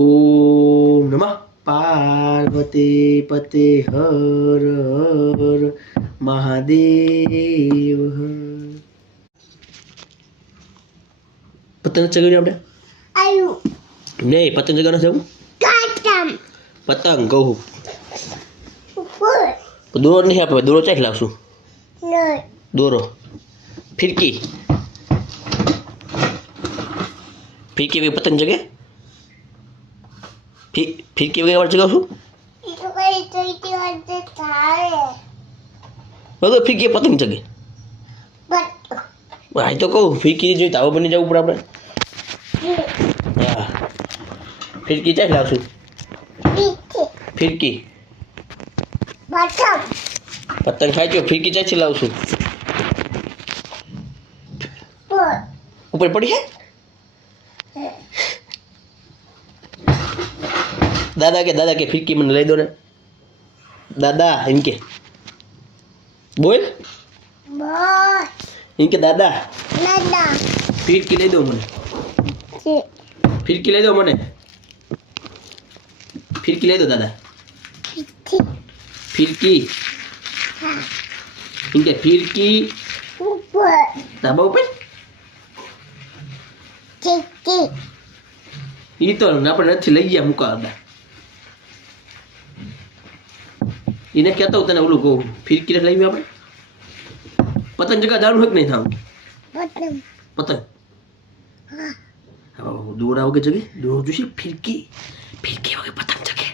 ઓમ નમઃ પાર્વતી પતે હર હર મહાદેવ હર. પતંગ ચગાવી આપણે નહીં, પતંગ ચગાવવાનું જવું. પતંગ કહું દોરો નહીં આપણે, દોરો ચાખી લાવશું. દોરો ફિરકી ફિરકી વગર પતંગ જગે. ફિરકી વગર ચગાવશું વગર ફિરકી પતંગ જગે. હા તો કહું ફિરકી જોઈ તાવ બની જવું પડે આપણે. હા ફિરકી ચાખી લાવશું. ફિરકી પતંગ ખાઈ ગયો, ફિરકી ચાચી લાવશું. ઉપર પડી હે દાદા કે ફિરકી મને લઈ દો ને દાદા એમ કે. બોલ એમ કે દાદા ફિરકી લઈ દો મને. ફિરકી લઈ દો મને. ફિરકી લઈ દો દાદા. ફિરકી એમ કે ફિરકી ધાબા ઉપર. ઈ તો આપણે નથી લઈ ગયા મૂકા હતા. એને કહેતો હું તને ઓલું કહું ફિરકી લઈ ગયા આપણે. પતંગ જગા દારૂ હક નહીં થાવ. પતંગ દોરા વગર જગે. દોરો જોશે ફિરકી. ફિરકી વગર પતંગ જગે.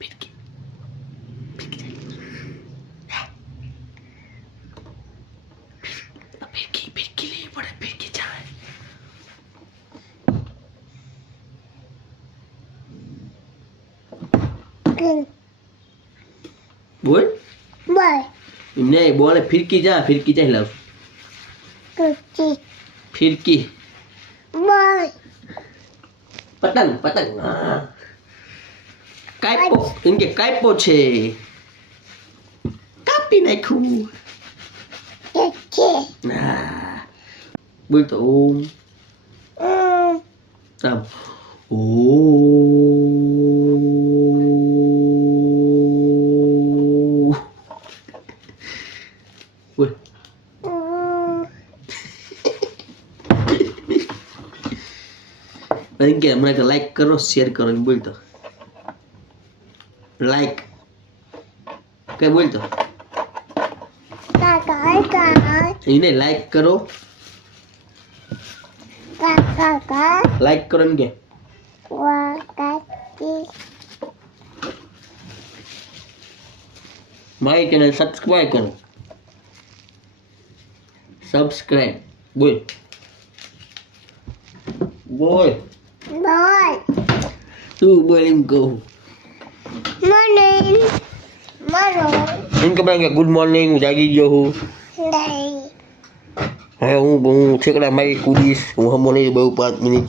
ફિરકી ફિરકી ફિરકી લેવી પડે. ફિરકી જાય. બોલ નહીં બોલે ફિરકી જા. ફિરકી ચાહી લાવ. ફિરકી પતંગ પતંગ કાપ્યો એમ કે કાપ્યો છે. કાપી નાખ્યું. બોલ તો ઓમ આમ બોલ કે હમણાં લાઈક કરો શેર કરો એમ બોલ તો. લાઈક કઈ બોલ તો એને લાઈક કરો. લાઈક કરો એમ કે મારી ચેનલ સબસ્ક્રાઇબ કરો. સબસ્ક્રાઇબ બોલ બોલ તું બોલ એમ કહું. એમ કે ગુડ મોર્નિંગ હું જાગી ગયો હું. હવે હું ઠેકડા મારી કૂદીશ. હું હમો નહીં બહુ 5 મિનિટ.